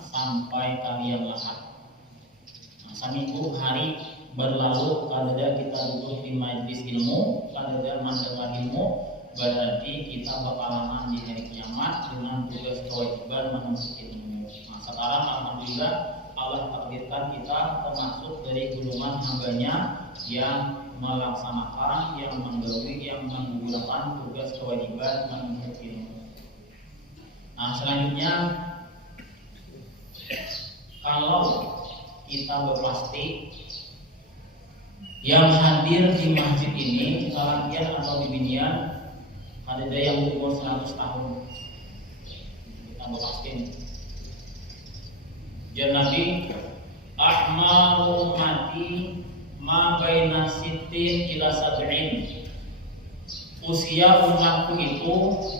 sampai kalian lahap. Saminggu hari berlalu kadada kita duduk di majelis ilmu, kadada mendengar ilmu, berarti kita bakalan di hari kiamat dengan tugas kewajiban menuntut ilmu. Sekarang alhamdulillah Allah takdirkan kita termasuk dari golongan hambanya yang melaksanakan, yang menggawi, yang menggunakan tugas kewajiban menuntut ilmu. Selanjutnya, kalau kita berpasti yang hadir di masjid ini selanjutnya atau di binian ada yang berumur 100 tahun, kita berpasti. Jan Nabi, ahmalu ummati ma baina sittin ila sab'in. Usia umatku itu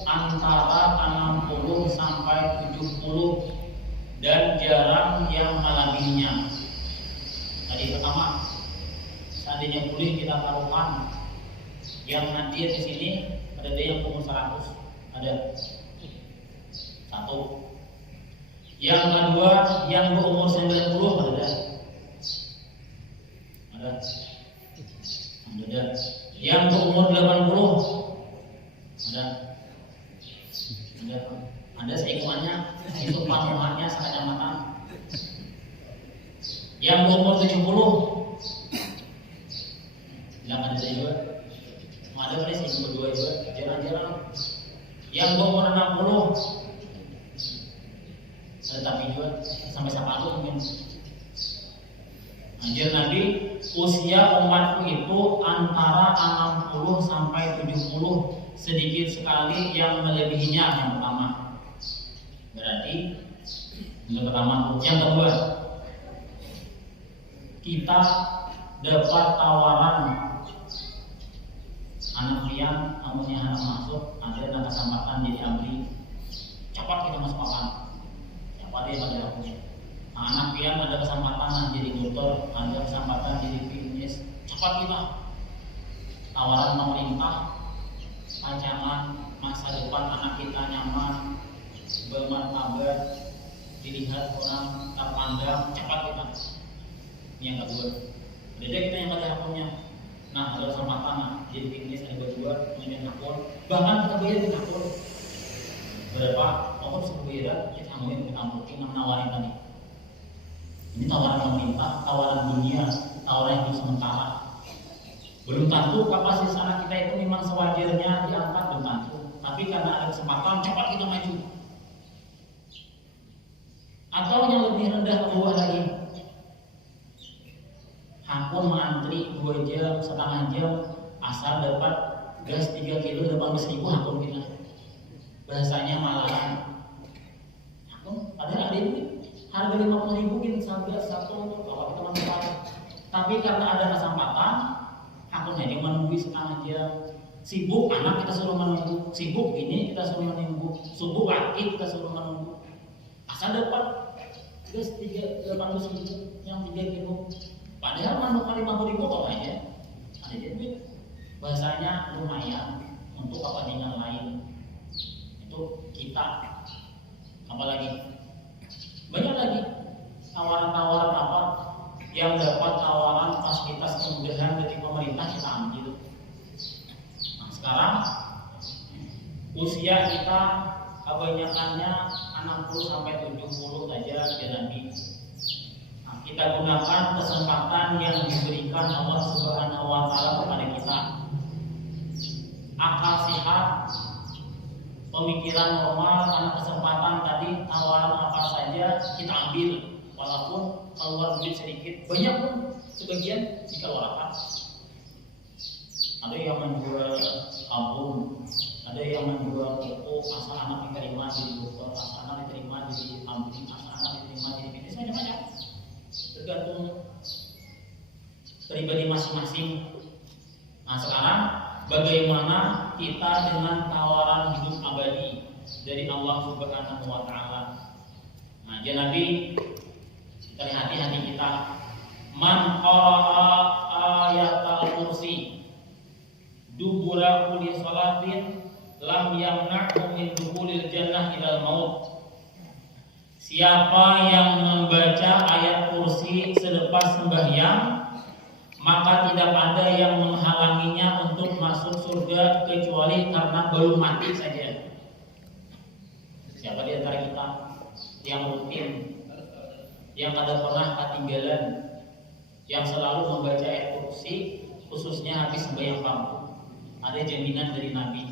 antara 60 sampai 70 dan jarang yang melebihinya. Tadi pertama, seandainya boleh kita taruhkan yang hadir di sini ada yang umur 100, ada satu. Yang kedua, yang berumur 90 ada. Yang berumur 80 ada seikumannya, itu panuhannya sekacamata. Yang berumur 70 bilang ada juga. Ada kali sih berdua juga, jarang-jarang. Yang berumur 60 tetapi juga sampai 100 mungkin. Anjir Nabi, usia umatku itu antara 60 sampai 70, sedikit sekali yang melebihinya yang pertama. Berarti yang pertama. Yang kedua, kita dapat tawaran anak pian, amunnya anak masuk, ada kesempatan jadi abdi, cepat kita masuk akan. Pada aku. Anak pian ada kesempatan jadi dokter, ada kesempatan jadi bisnis, cepat kita. Tawaran pemerintah, panjangan masa depan anak kita nyaman, bermartabat, dilihat orang terpandang, cepat kita. Ini yang kedua. Beda kita yang pada akunnya. Nah, ada kesempatan jadi bisnis ada berdua, punya akun, bahkan kita bayar di akun. Berapa? Pokok sebuah kita ngomongin mungkin nawarin tadi. Ini tawaran pemerintah, tawaran dunia, tawaran hidup sementara. Belum tentu kapasitas anak kita itu memang sewajarnya diangkat, belum tentu. Tapi karena ada kesempatan, cepat kita maju. Atau yang lebih rendah ke bawah lagi, hakun mengantri 2 jam, setengah jam, asal dapat gas 3 kilo, dapat 10.000 hakun kita. Bahasanya malahan. Padahal ada ini harga 50.000 kita sampai satu kalau kita manfaat. Tapi karena ada kesempatan, aku hanya menunggu setengah jam. Sibuk anak kita suruh menunggu, sibuk ini kita suruh menunggu, sibuk laki kita suruh menunggu. Asal dapat gas 300.000 yang 3 kilo. Padahal manfaat 50.000 kok aja. Ada jadi bahasanya lumayan untuk kepentingan lain. Kita apalagi banyak lagi tawaran-tawaran apa yang dapat tawaran fasilitas kemudahan dari pemerintah kita ambil. Nah, sekarang usia kita kebanyakannya 60 sampai 70 saja jadi. Nah, kita gunakan kesempatan yang diberikan Allah Subhanahu wa taala kepada kita. Akal sehat, pemikiran normal, karena kesempatan tadi tawaran apa saja kita ambil, walaupun keluar duit sedikit, banyak pun sebagian dikeluarkan. Ada yang menjual kampung, ada yang menjual toko, asal anak diterima jadi dokter, asal anak diterima jadi abdi, asal anak diterima jadi bisnis, macam-macam. Tergantung pribadi masing-masing. Nah sekarang bagaimana kita dengan tawaran hidup abadi dari Allah Subhanahu wa taala. Nah, ya Nabi, kita lihat hati kita. Man qara'a ayatal kursi dubura kulli salatin lam yamna'hu min dukhulil jannah ilal maut. Siapa yang membaca ayat kursi selepas sembahyang, maka tidak ada yang menghalanginya untuk masuk surga kecuali karena belum mati saja. Siapa di antara kita yang rutin, yang tidak pernah ketinggalan, yang selalu membaca ayat kursi, khususnya habis sembahyang fardu, ada jaminan dari Nabi,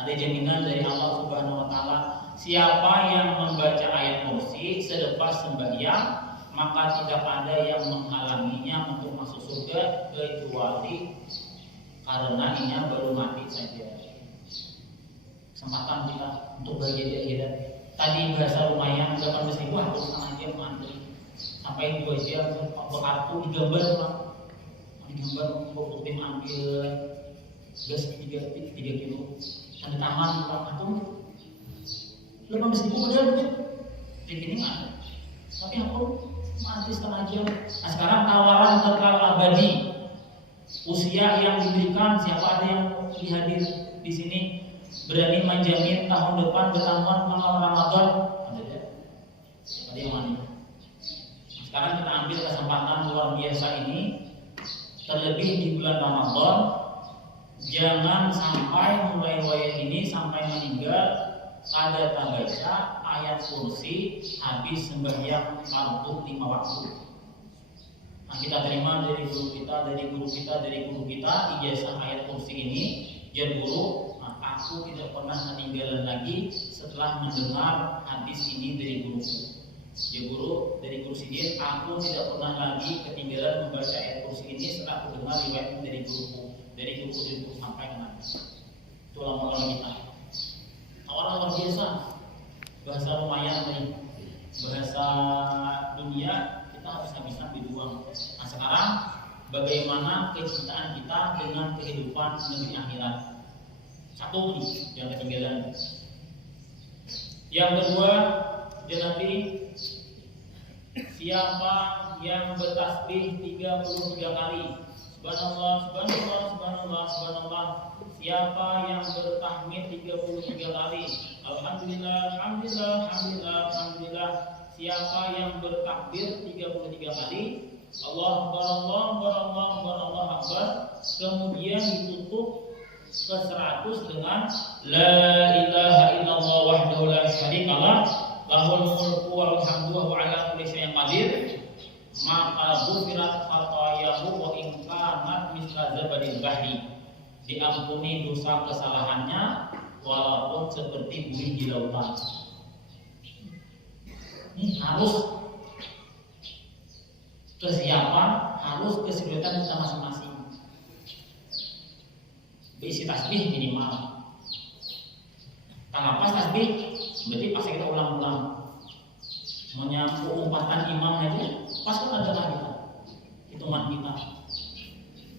ada jaminan dari Allah Subhanahu Wa Taala. Siapa yang membaca ayat kursi selepas sembahyang, maka tidak ada yang menghalanginya untuk masuk surga kecuali karena ia baru mati saja. Kesempatan kita untuk bahagia di akhirat. Tadi bahasa lumayan 18.000 aku setengah jam mantri sampai 2 jam berkartu digambar Pak. Digambar untuk tim ambil gas 3 kilo. Ada taman Pak aku 18.000 udah di sini ada. Tapi aku mati setengah jam. Nah sekarang tawaran kekal abadi, usia yang diberikan. Siapa ada yang dihadir di sini berani menjamin tahun depan bertamuan malam Ramadan? Ada ya? Siapa yang mana? Nah, sekarang kita ambil kesempatan luar biasa ini, terlebih di bulan Ramadan. Jangan sampai mulai wayah ini sampai meninggal kada baca ayat kursi habis sembahyang fardu 5 waktu. Nah, kita terima dari guru kita ijazah ayat kursi ini. Jar guru, nah, aku tidak pernah ketinggalan lagi setelah mendengar hadis ini dari guruku. Ya guru, dari guru Sidin, aku tidak pernah lagi ketinggalan membaca ayat kursi ini setelah aku dengar riwayat dari guruku, sampai ke Nabi. Itu ulama kita. Orang luar biasa, bahasa lumayan nih, bahasa dunia kita habis-habisan dibuang. Nah sekarang bagaimana kecintaan kita dengan kehidupan negeri akhirat? Satu nih yang ketinggalan. Yang kedua, Nabi, siapa yang bertasbih 33 kali, subhanallah, subhanallah, subhanallah, subhanallah. Siapa yang bertahmid 33 kali, alhamdulillah, alhamdulillah, alhamdulillah, alhamdulillah. Siapa yang bertakbir 33 kali, Allah Akbar, Allah Akbar, Allah Akbar, Allah Akbar. Kemudian ditutup ke 100 dengan la ilaha illallah wahdahu la syarikalah, lahul mulku wal hamdu wa ala kulli syai'in qadir. Maka ghufirat khatayahu wa in kanat misla zabadil bahri. Diampuni dosa kesalahannya walaupun seperti buih di lautan. Ini harus kesiapan, harus kesulitan kita masing-masing. Berisi tasbih minimal. Kalau pas tasbih, berarti pas kita ulang-ulang. Menyambung umpatan imam aja, pas kan ada lah kita. Hitungan kita.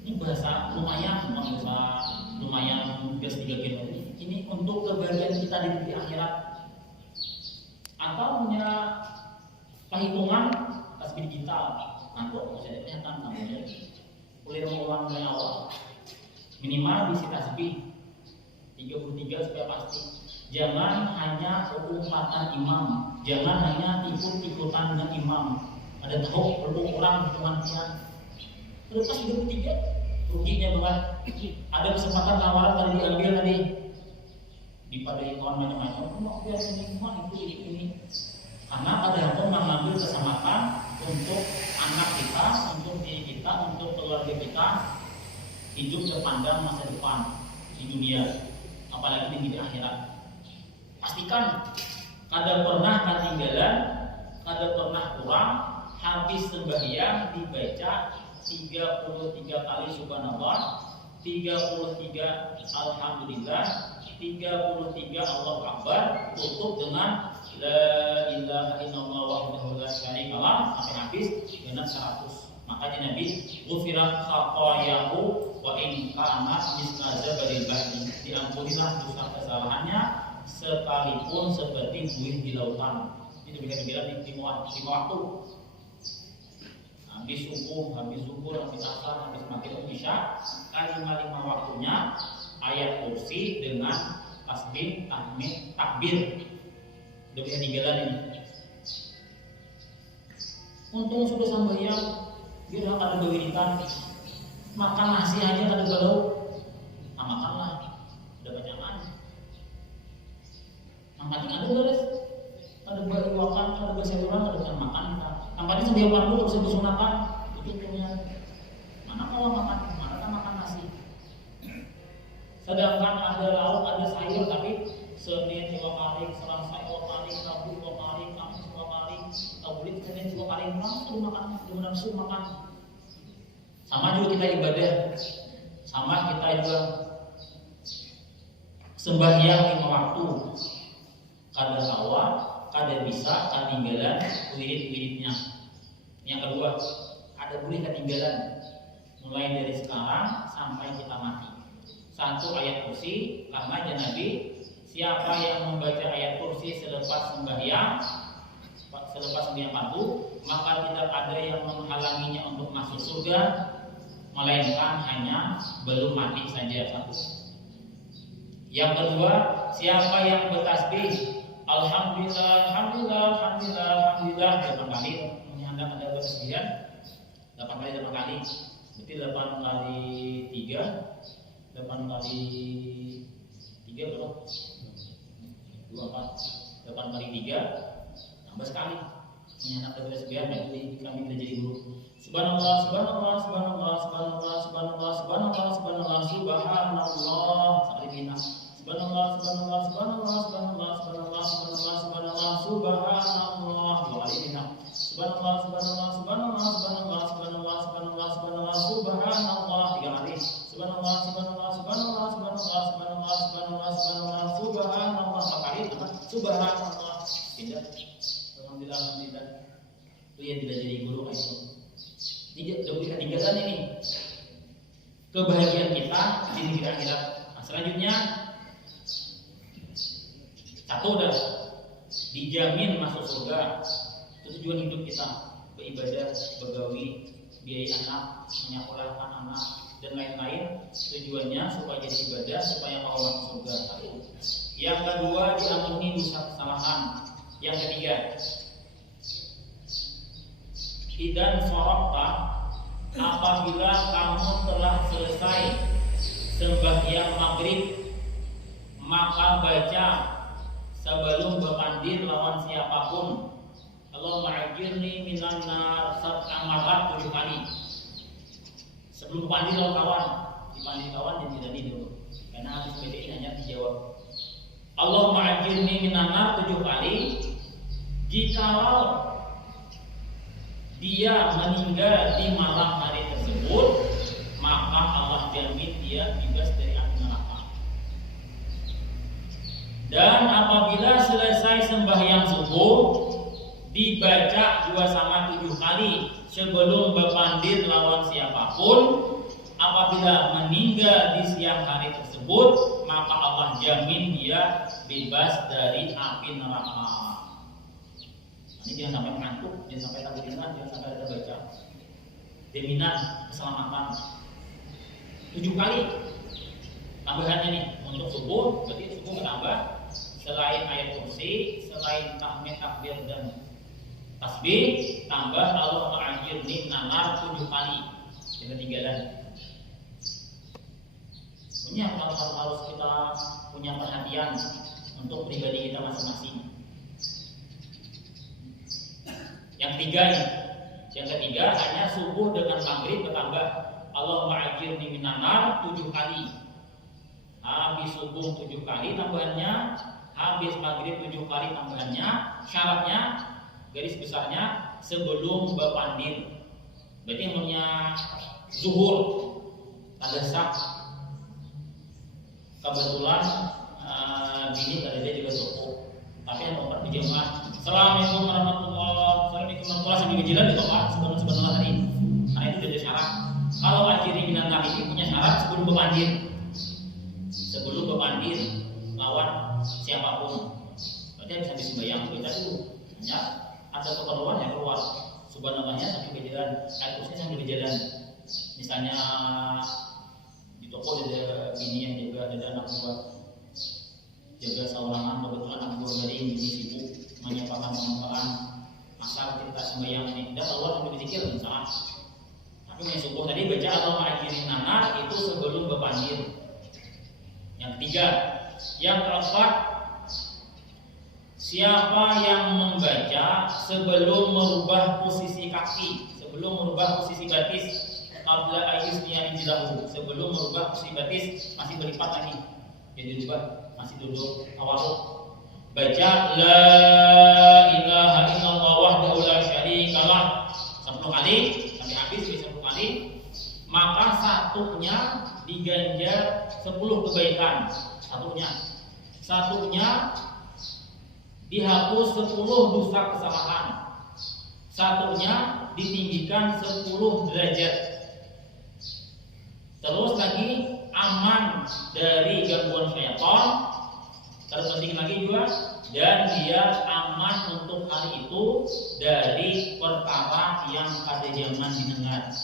Ini bahasa lumayan, bahasa lumayan gas 3 kilo. Ini untuk kebahagiaan kita di negeri akhirat. Atau punya perhitungan tasbih digital. Nanti saya kelihatan namanya. Boleh mengulang dari awal. Minimal bisi tasbih 33 supaya pasti. Jangan hanya umpatan imam, jangan hanya ikut-ikutan dengan imam. Ada tahu perlu kurang hitungan kian. Lepas 33 ruginya banget. Ada kesempatan tawaran tadi diambil tadi daripada ikon macam-macam. Mau biar ini ini. Karena ada yang mengambil kesempatan untuk anak kita, untuk diri kita, untuk keluarga kita hidup terpandang masa depan di dunia, apalagi di akhirat. Pastikan kada pernah ketinggalan, kada pernah kurang habis sembahyang dibaca 33 kali subhanallah, 33 alhamdulillah, 33 Allahu Akbar, tutup dengan la ilaha illallah wahdahu la syarikalah sampai habis dengan 100. Makanya Nabi ghufirat khatayahu wa in kana misla zabadil bahri. Diampunilah dosa kesalahannya sekalipun seperti buih di lautan. Ini bisa dibilang di waktu. Habis subuh, habis zuhur, habis asar, habis maghrib, isya, lima waktunya ayat kursi dengan tasbih, tahmid, takbir. udah ketinggalan ini. Untung sudah sembahyang, dia ada berwiritan, makan nasi aja ada galau, nah makanlah, udah bacaan. Makan ada beres, ada beriwakan, ada bersayuran, ada ikan makan kita. Tampaknya setiap waktu terus disunahkan, itu punya. Mana kalau makan, mana kan makan nasi. Sedangkan ada lauk, ada sayur, tapi Senin 2 kali, Selasa 2 kali, Rabu 2 kali, Kamis 2 kali, Rabu Senin 2 kali, langsung makan, sudah nafsu makan. Sama juga kita ibadah, sama kita juga sembahyang 5 waktu. Kada awal, kada bisa, ketinggalan wirid-wiridnya. Yang kedua, ada boleh ketinggalan mulai dari sekarang sampai kita mati. 1 ayat kursi, karena aja Nabi, siapa yang membaca ayat kursi selepas sembahyang fardu, maka tidak ada yang menghalanginya untuk masuk surga, melainkan hanya belum mati saja. 1. Yang kedua, siapa yang bertasbih Alhamdulillah, Alhamdulillah, Alhamdulillah, Alhamdulillah 8 kali, menyandak ada bertasbihan 8 kali, 8 kali, berarti 8 kali 3, 8 kali 3 berapa? 24, 8 kali 3 tambah sekali menyandak ada bertasbihan, berarti kami tidak jadi guru. Subhanallah, subhanallah, subhanallah, subhanallah, subhanallah, subhanallah, subhanallah, subhanallah, sekali bina. Subhanallah, subhanallah, subhanallah, subhanallah, subhanallah, subhanallah, subhanallah, subhanallah, 2 kali bina. Subhanallah, subhanallah, subhanallah, subhanallah, subhanallah, subhanallah, subhanallah, subhanallah, 3 kali. Subhanallah, subhanallah, subhanallah, subhanallah, subhanallah, subhanallah, subhanallah, subhanallah, 4 kali. Subhanallah, tidak. Alhamdulillah, alhamdulillah. Itu yang tidak jadi guru kayak itu. Ketinggalan ini kebahagiaan kita di negeri akhirat. Nah, selanjutnya 1 udah dijamin masuk surga. Itu tujuan hidup kita, beribadah, begawi, biaya anak, menyekolahkan anak dan lain-lain. Tujuannya supaya jadi ibadah, supaya mau masuk surga. 1. Yang kedua, diampuni dosa kesalahan. Yang ketiga, idan sorokta, apabila kamu telah selesai sembahyang maghrib, maka baca sebelum berpandir lawan siapapun, Allahumma ajirni minan nar sab'a marrat 7 kali. Sebelum pandir lawan kawan, dipandir kawan dan tidak dulu, karena habis BDI hanya dijawab. Allahumma ajirni minan nar 7 kali. Jikalau dia meninggal di malam hari tersebut, maka Allah jamin dia bebas dari api neraka. Dan apabila selesai sembahyang subuh, dibaca juga sama 7 kali sebelum berpandir lawan siapapun. Apabila meninggal di siang hari tersebut, maka Allah jamin dia bebas dari api neraka. Ini jangan sampai mengantuk, jangan sampai takut ingat, jangan sampai ada baca. Jaminan keselamatan 7 kali. Tambahannya nih untuk subuh, berarti subuh bertambah. Selain ayat kursi, selain tahmid, takbir dan tasbih, tambah Allah ma'ajirni nanar 7 kali. Yang ketinggalan. Punya harus kita punya perhatian untuk pribadi kita masing-masing. Yang ketiga hanya subuh dengan maghrib bertambah Allahumma ajirni minan nar 7 kali. Habis subuh 7 kali tambahannya, habis maghrib 7 kali tambahannya. Syaratnya garis besarnya sebelum berpandir. Berarti yang punya zuhur tanda sak. Kebetulan bini tadi dia juga subuh. Tapi yang nomor berjamaah. Assalamualaikum warahmatullahi sampai ke jalan di tempat sebelum hari. Karena itu jadi syarat. Kalau ajiri binatang ini punya syarat sebelum berpandir. Sebelum berpandir lawan siapapun. Berarti bisa disembahyang kita dulu. Hanya ada keperluan yang keluar. Subhanallahnya sambil ke jalan, air kursi sambil ke jalan. Misalnya di toko ada bini yang juga ada anak buah. jaga saurangan, kebetulan anak buah gading ini sibuk menyiapkan pengembangan asal kita sembahyang ini tidak keluar untuk berzikir salah. Tapi yang subuh tadi baca atau mengakhiri nanar itu sebelum berpandir. Yang ketiga, yang keempat, siapa yang membaca sebelum merubah posisi kaki, sebelum merubah posisi batis, qabla ayyusniya rijlahu, sebelum merubah posisi batis masih berlipat lagi, jadi rubah masih duduk tawadhu, baca la ilaha illallah wahdahu la syarikalah 10 kali sampai habis 10 kali, maka satunya diganjar 10 kebaikan, satunya dihapus 10 dosa kesalahan, satunya ditinggikan 10 derajat. Terus lagi aman dari gangguan syaitan. Terus penting lagi juga, dan dia aman untuk hari itu dari perkara yang pada zaman didengar.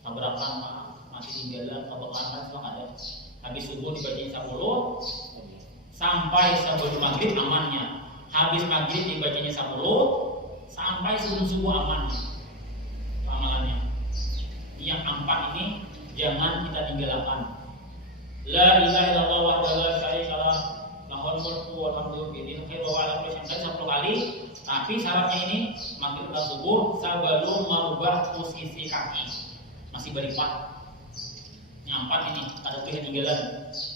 Tabrakan, mati tinggalan, kebakaran, semua ada. Habis subuh dibacain 10 sampai sebelum maghrib amannya. Habis maghrib dibacanya 10 sampai sebelum subuh amannya. Amalannya. Yang 4 ini jangan kita tinggalkan. La ilaha illallah wahdahu la syarikalah lahul mulku wa hamdu bihi khairu wa ala kulli syai'in 10 kali. Tapi syaratnya ini maghrib dan subuh sebelum merubah posisi kaki. Masih berlipat. Yang 4 ini ada ketinggalan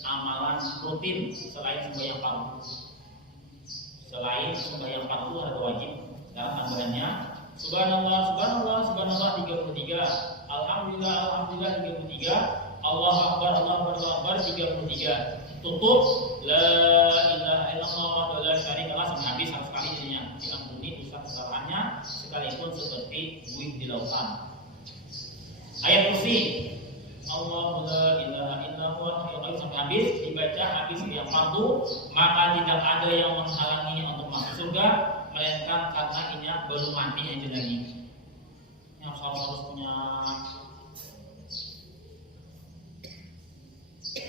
amalan rutin selain sembahyang fardu. Selain sembahyang fardu ada wajib. Sekarang tambahannya subhanallah subhanallah subhanallah 33, alhamdulillah alhamdulillah 33, Allahu akbar Allahu akbar 33. Tutup la ilaha illallah wahdahu la syarikalah sampai habis 100 kali jadinya. Diampuni dosa kesalahannya sekalipun seperti buih di lautan. Ayat kursi Allahu la ilaha illallah sampai habis dibaca habis yang fardu, maka tidak ada yang menghalanginya untuk masuk surga melainkan karena ini belum mati aja lagi. Yang harus punya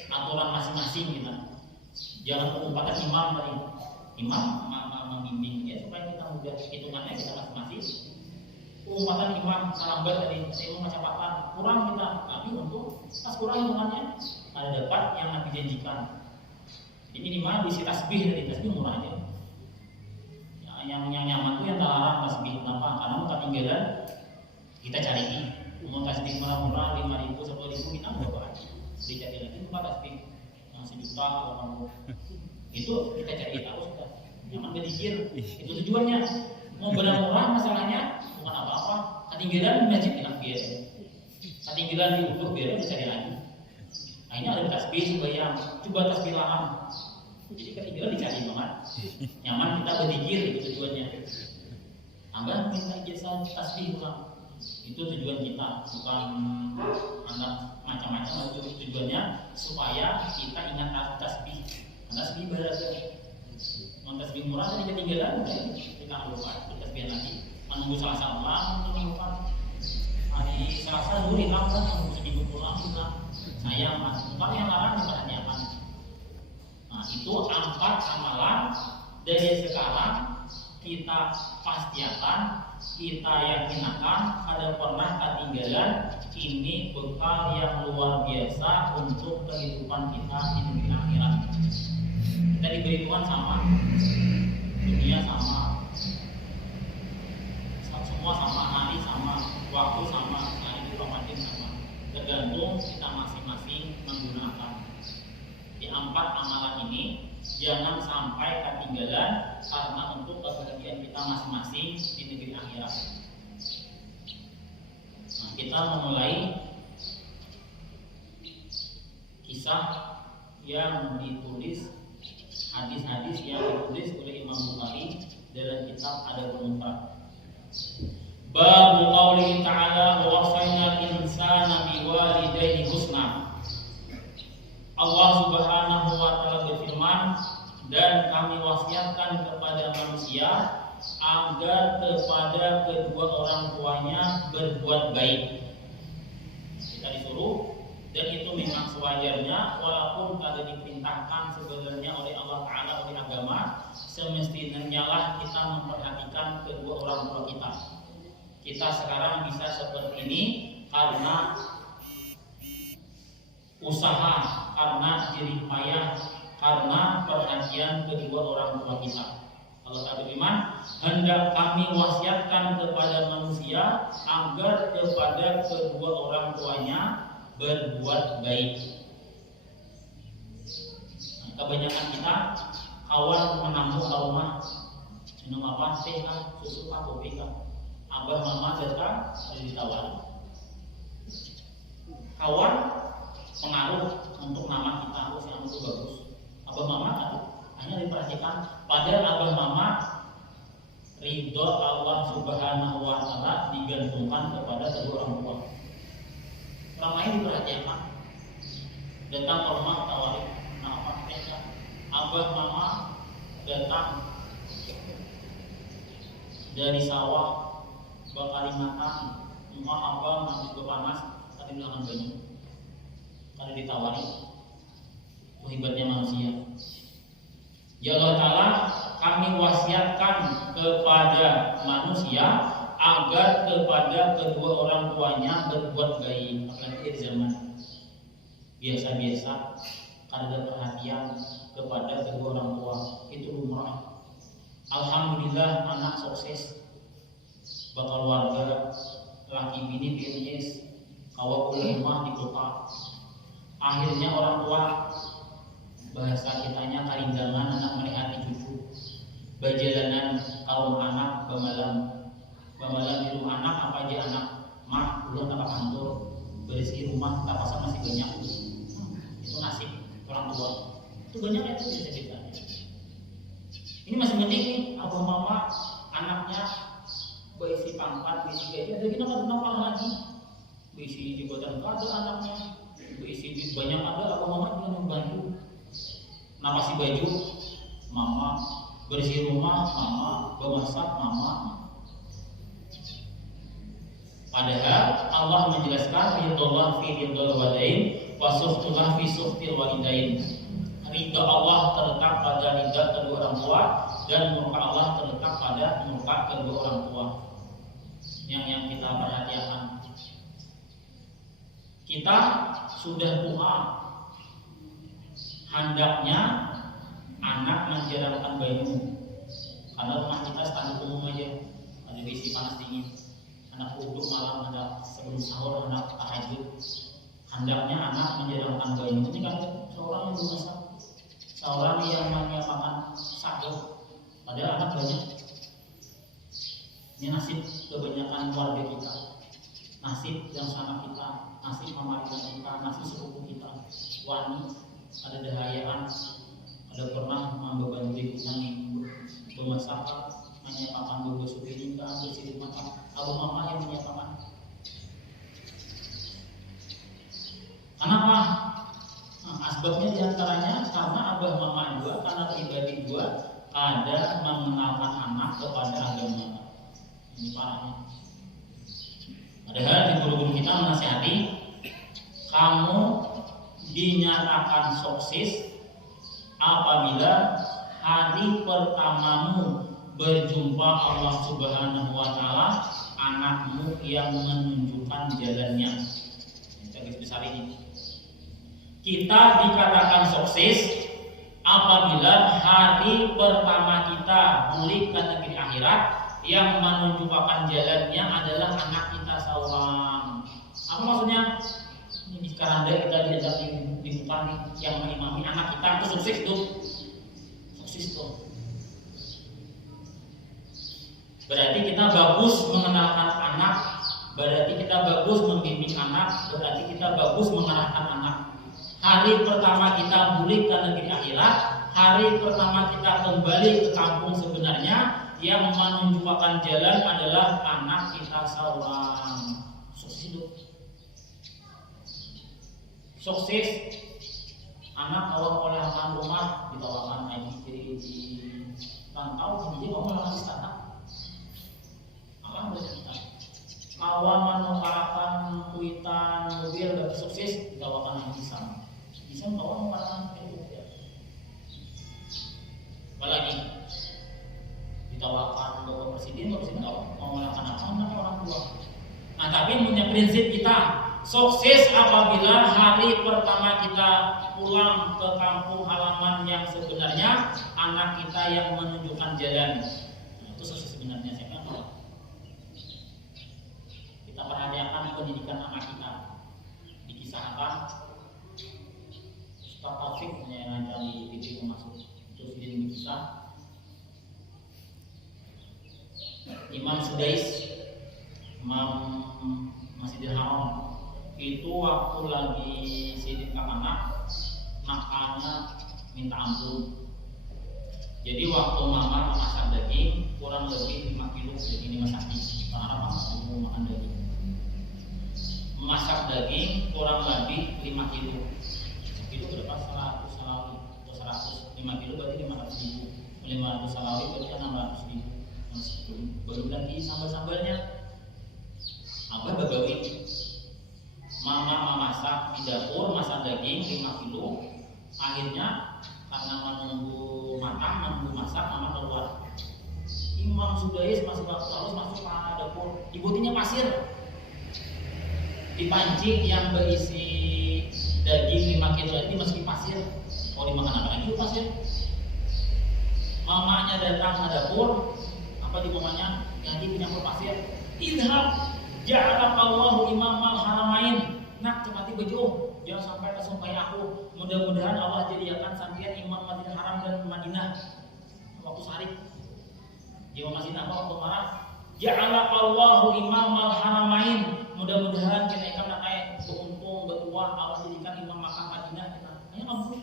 aturan masing-masing kita. Jangan mengumpulkan imam tadi. Imam membimbing ya supaya kita mudah hitungannya kita masing-masing. Umpatan imam salambat tadi, saya mau macam kurang kita, tapi untuk pas kurang hitungannya ada dapat yang Nabi janjikan. Ini minimal bisi tasbih tadi, tasbih murah aja. Yang nyaman tuh yang talarang tasbih. Kenapa? Karena mau ketinggalan kita cari ini. Mau tasbih murah 5.000, 10.000 kita berapa aja. Dicari lagi tempat tasbih yang 1 juta kalau kamu itu kita cari tahu sudah. Nyaman berzikir itu tujuannya. Mau murah masalahnya bukan apa-apa. Ketinggalan masjid bilang biar. Ketinggalan di buku biar dicari lagi. Akhirnya ada tasbih sembahyang, coba tasbih laham. Jadi ketinggalan dicari banget. Nyaman kita berzikir itu tujuannya. Tambah minta ijazah tasbih ulang. Itu tujuan kita, bukan anak macam-macam. Itu tujuannya supaya kita ingat tasbih. Tasbih berarti tasbih murah tadi ketinggalan, kita lupa tasbih lagi. Menunggu Selasa ulang untuk melakukan hari Selasa dulu hilang kan, menunggu seminggu pulang hilang. Sayang mas, bukan yang larang bukan nyaman. Nah itu 4 amalan dari sekarang kita pastikan, kita yakinakan ada pernah ketinggalan. Ini bekal yang luar biasa untuk kehidupan kita di negeri akhirat. Kita diberi Tuhan sama, dunia sama, semua sama, hari sama, waktu sama, hari dipamatin sama. Tergantung kita masing-masing menggunakan. Di 4 amalan ini jangan sampai ketinggalan karena untuk kebahagiaan kita masing-masing di negeri akhirat. Nah, kita memulai kisah yang ditulis, hadis-hadis yang ditulis oleh Imam Bukhari dalam kitab Adabul Mufrad. Bab qauli ta'ala wa wasaina al-insana biwalidayhi husna. Allah Subhanahu wa taala berfirman, dan kami wasiatkan kepada manusia agar kepada kedua orang tuanya berbuat baik. Kita disuruh, dan itu memang sewajarnya walaupun tidak diperintahkan sebenarnya oleh Allah Ta'ala semestinya lah kita memperhatikan kedua orang tua kita. Kita sekarang bisa seperti ini karena usaha, karena jerih payah, karena perhatian kedua orang tua kita. Allah Ta'ala berfirman, hendak kami wasiatkan kepada manusia agar kepada kedua orang tuanya berbuat baik. Nah, kebanyakan kita kawan menamu ke rumah minum apa, teh kah, susu kah, kopi kah, abah mama datang harus ditawari. Kawan pengaruh untuk nama kita, harus yang itu bagus. Abah mama hanya diperhatikan pada abah mama, ridho Allah Subhanahu wa Ta'ala digantungkan kepada kedua orang tua. Orang lain diperhatikan, datang ke rumah tawari, apa teh, abah mama datang dari sawah bakal makan, emak abah masih panas, tadi bilangan banyak, tadi ditawari. Itu hebatnya manusia. Ya Allah Ta'ala, kami wasiatkan kepada manusia agar kepada kedua orang tuanya berbuat baik. Apalagi di zaman biasa-biasa, ada perhatian kepada kedua orang tua, itu lumrah. Alhamdulillah anak sukses, bakal warga, laki bini bisnis, kawa rumah di kota. Akhirnya orang tua, bahasa kitanya karindangan anak merehati cucu, bajalanan kaum anak bamalam di rumah anak apa aja anak mak belum tak kantor bersih rumah tak pasang masih banyak. Itu nasib orang tua, itu banyak itu bisa kita. Ini masih penting nih, abah mama anaknya berisi pangkat, berisi gaji, ada kita nambah lagi, berisi jabatan ada anaknya, berisi duit banyak ada, abah mama juga membantu. Napasi baju, mama, bersih rumah, mama, memasak, mama. Padahal Allah menjelaskan ridullah fi ridul walidain wa suhtullah fi suhtil walidain. Ridha Allah terletak pada ridha kedua orang tua dan murka Allah terletak pada murka kedua orang tua. Yang kita perhatikan. Kita sudah tua. Hendaknya anak menjalankan bayimu, karena rumah kita standar umum aja, ada besi panas dingin, anak duduk malam, ada sebelum sahur, anak tahajud. Hendaknya anak menjalankan bayimu. Ini kan seorang yang bermasak, seorang yang menyiapkan sahur, padahal anak banyak. Ini nasib kebanyakan keluarga kita, nasib yang sama kita, nasib pemarikan kita, nasib sepupu kita, wanita. Ada dahayaan, ada pernah membeban diri kita memasak, menyiapkan beberapa piring, bersih makan, abah mama yang menyiapkan. Kenapa? Nah, asbabnya diantaranya karena abah mama juga, karena pribadi juga ada mengenalkan anak kepada agama. Ini parahnya. Padahal di guru-guru kita menasihati, kamu dinyatakan sukses apabila hari pertamamu berjumpa Allah Subhanahu wa Ta'ala, anakmu yang menunjukkan jalannya. Garis besar ini. Kita dikatakan sukses apabila hari pertama kita balik ke negeri akhirat, yang menunjukkan jalannya adalah anak kita seorang. Apa maksudnya? Ini sekarang kita diajak di depan yang mengimami anak kita itu sukses tuh, sukses tuh. Berarti kita bagus mengenalkan anak, berarti kita bagus membimbing anak, berarti kita bagus mengarahkan anak. Hari pertama kita balik ke negeri akhirat, hari pertama kita kembali ke kampung sebenarnya, yang menunjukkan jalan adalah anak kita seorang. Sukses itu. Sukses anak orang olehkan rumah ditawarkan haji di rantau jadi kamu olehkan di sana akan bercerita kawan menukarakan kuitan mobil dan sukses ditawarkan haji sama bisa kawan menukarakan itu ya. Apalagi besok sini mau melaksanakan sama orang tua. Nah, tapi punya prinsip kita sukses apabila hari pertama kita pulang ke kampung halaman yang sebenarnya anak kita yang menunjukkan jalan. Nah, itu sukses sebenarnya. Saya kira kita perhatikan pendidikan anak kita. Di kisah apa? Ustaz Taufik yang ngajar di TV masuk terus di kisah Imam Sudais, Imam Masjidil Haram itu waktu lagi sidin ke anak, nakalnya minta ampun. Jadi waktu mama masak daging kurang lebih 5 kilo daging dimasak. Karena mau makan daging. Masak daging kurang lebih 5 kilo. Itu berapa? 100 salawi atau 100? 5 kilo berarti 500 ribu. 500 salawi berarti 600 ribu. Baru lagi sambal-sambalnya. Abah bagawi. Mama masak di dapur, masak daging 5 kilo. Akhirnya karena menunggu matang, menunggu masak, mama keluar. Imam Sudais masih harus masuk ke dapur. Dibutinya pasir. Di panci yang berisi daging 5 kilo ini meski pasir. Mau dimakan apa lagi pasir? Mamanya datang ke dapur. Apa di mamanya? Ganti penyampur pasir. Idhab ja'alakallahu imamal haramain. Nak cepati bejo, jangan sampai kesumpai aku. Mudah-mudahan Allah jadikan sampean imam Masjidil Haram dan Madinah waktu syarif. Jiwa Masjidil apa waktu marah? Ja'alakallahu imamal haramain. Mudah-mudahan kita ikan kayak beruntung bertuah Allah jadikan imam Makkah Madinah kita. Ayo ampun.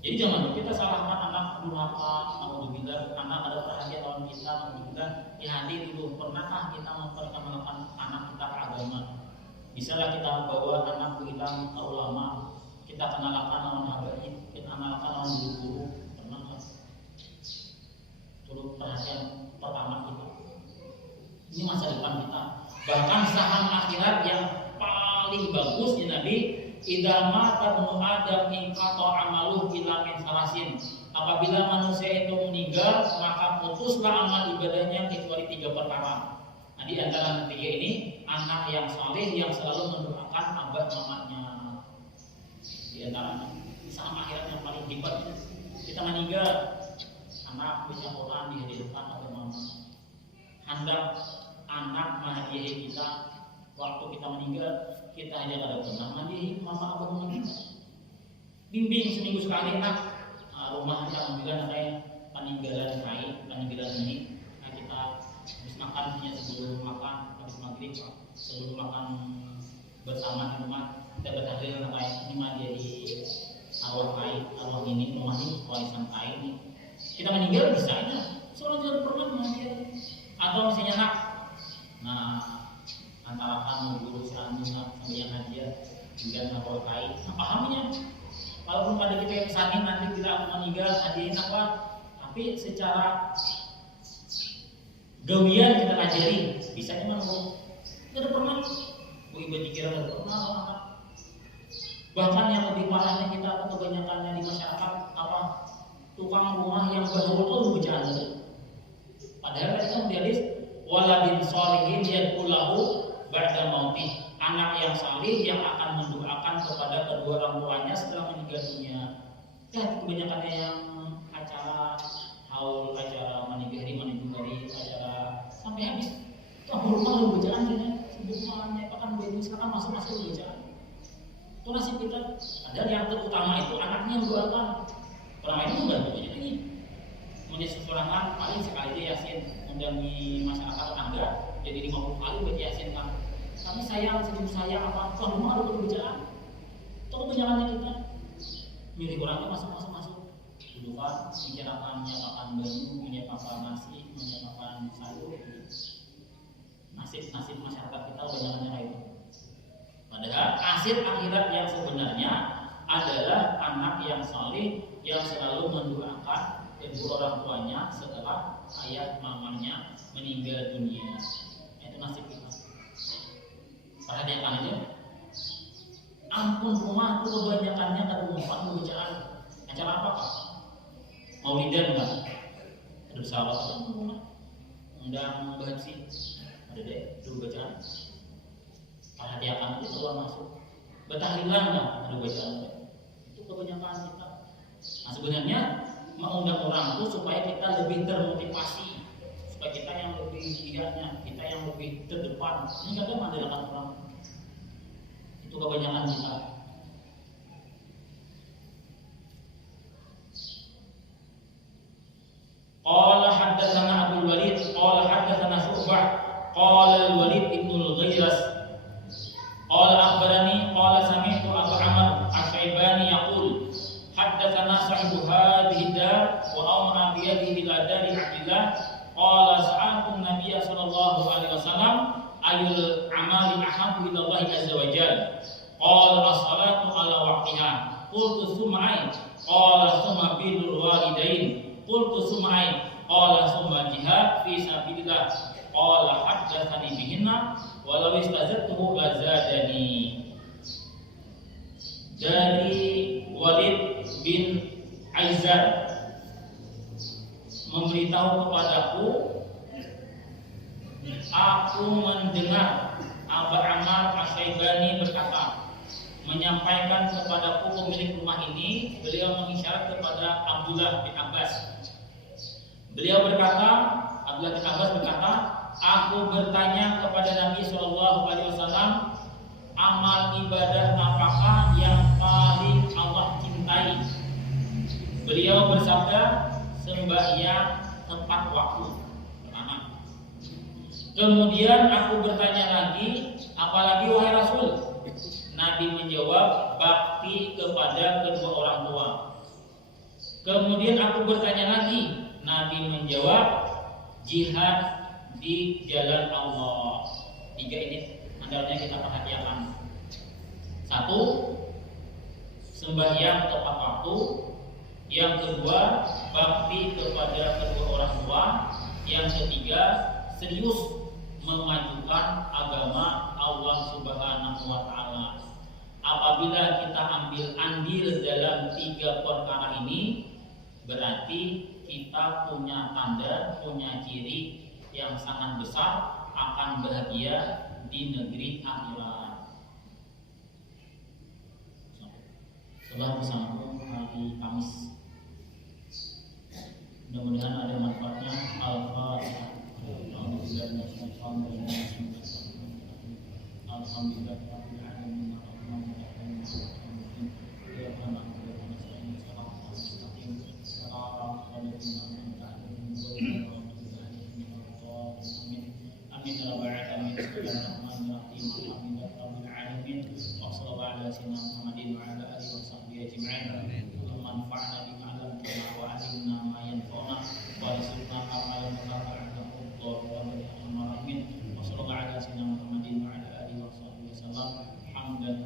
Jadi jangan kita salahkan anak durhaka, alhamdulillah, anak ada perhatian lawan kita, alhamdulillah. Di hati dulu, pernahkah kita memperkenalkan anak kita ke agama? Bisalah kita bawa anak kita ke ulama, kita kenalkan lawan habaib, kita kenalkan lawan guru-guru, pernahkah? Turut perhatian pertama kita. Ini masa depan kita. Bahkan saham akhirat yang paling bagus di Nabi. Idza mata ibnu Adam inqata amaluhu illa min salasin. Apabila manusia itu meninggal, maka putuslah amal ibadahnya kecuali 3 perkara. Nah, di antara 3 ini, anak yang saleh yang selalu mendoakan abah mamanya. Di antara saham akhirat yang paling hebat. Kita meninggal, anak baca Quran dihadirkan oleh mama. Hendak anak menghadiahi kita. Waktu kita meninggal, kita hanya ada pernah mandi, mama abah meninggal. Bimbing seminggu sekali nak rumah yang alhamdulillah saya peninggalan kain, peninggalan ini. Nah, kita habis makan hanya sebelum makan, habis maghrib, sebelum makan bersama di rumah kita bertahlil kain ini mah jadi arwah kain, arwah ini rumah ini warisan kain ini. Kita meninggal bisa aja, soalnya jangan pernah mandi atau misalnya nak, nah antara kamu guru selalu sampai yang hadiah dan apa kain, nah, pahamnya. Walaupun pada kita yang pesanin nanti bila aku meninggal hadiahin apa, tapi secara gawian kita ajari, bisa emang nggak ada pernah, bu ibu dikira nggak pernah. Bahkan yang lebih parahnya kita atau kebanyakannya di masyarakat apa tukang rumah yang betul-betul bercanda. Padahal kita menjadi waladin sholihin yad'ulahu ba'da mautih, anak yang salih yang akan mendoakan kepada kedua orang tuanya setelah meninggal dunia. Ya, kebanyakannya yang acara haul, acara menikahi, acara sampai habis. Itu rumah lu bacaan dia, sebenarnya bahkan bayi silakan masuk bacaan. Itu nasib kita. Padahal yang terutama itu anaknya yang doakan. Orang itu membantu aja ini. Menjadi seseorang paling sekali aja yasin mendampingi masyarakat tetangga. Jadi 50 kali baca yasin kan. Kami sayang, senyum sayang apa? Tuhan rumah ada perbincangan. Itu kebanyakannya kita. Milih orangnya masuk. Dudukan, bicarakan menyatakan baju, menyatakan nasi, menyatakan sayur. Nasib masyarakat kita kebanyakannya kayak itu. Padahal hasil akhirat yang sebenarnya adalah anak yang saleh yang selalu mendoakan kedua orang tuanya setelah ayah mamanya meninggal dunia. Itu nasib kita. Perhatikan aja. Ampun rumah itu kebanyakannya ada umpan pembicaraan. Acara apa Pak? Maulidan enggak? ada pesawat undang baca ada deh dulu bacaan perhatian itu keluar masuk bertahlilan lah ada bacaan itu kebanyakan kita. Nah sebenarnya mengundang orang itu supaya kita lebih termotivasi, supaya kita yang lebih giatnya, kita yang lebih terdepan. Ini kadang mengandalkan orang itu kebanyakan kita. Qala haddatsana Abu Walid qala haddatsana Syu'bah qala al-Walid ibn al-Ghairas qala akhbarani qala sami'tu Abu Amr Asy-Syaibani yaqul haddatsana sahibu hadhihi dar wa amara bi yadihi ila dari Abdillah qala sa'altu an-nabiy sallallahu alaihi wasallam ayul amali ahabbu ila Allah azza wa jalla qala as-salatu ala waqtiha qultu sum'ai qala summa birrul walidain qultu sum'ai qala summa jihad fi sabilillah qala haddatsani bihinna walau istazadtuhu lazadani. Dari Walid bin Aizar memberitahu kepadaku, aku mendengar Abu Amr Asy-Syaibani berkata, menyampaikan kepadaku pemilik rumah ini, beliau mengisyarat kepada Abdullah bin Abbas. Beliau berkata, Abdullah bin Abbas berkata, aku bertanya kepada Nabi SAW, amal ibadah apakah yang paling Allah cintai? Beliau bersabda, sembahyang tepat waktu. Pertama. Kemudian aku bertanya lagi, apalagi wahai Rasul? Nabi menjawab, bakti kepada kedua orang tua. Kemudian aku bertanya lagi, Nabi menjawab, jihad di jalan Allah. Tiga ini hendaknya kita perhatikan. Satu, sembahyang tepat waktu. Yang kedua, bakti kepada kedua orang tua. Yang ketiga, serius memajukan agama Allah Subhanahu wa taala. Apabila kita ambil andil dalam tiga perkara ini, berarti kita punya tanda, punya ciri yang sangat besar akan bahagia di negeri akhirat. Setelah bersambung hari Kamis, mudah-mudahan ada manfaatnya. Al-Fatihah. Hamdan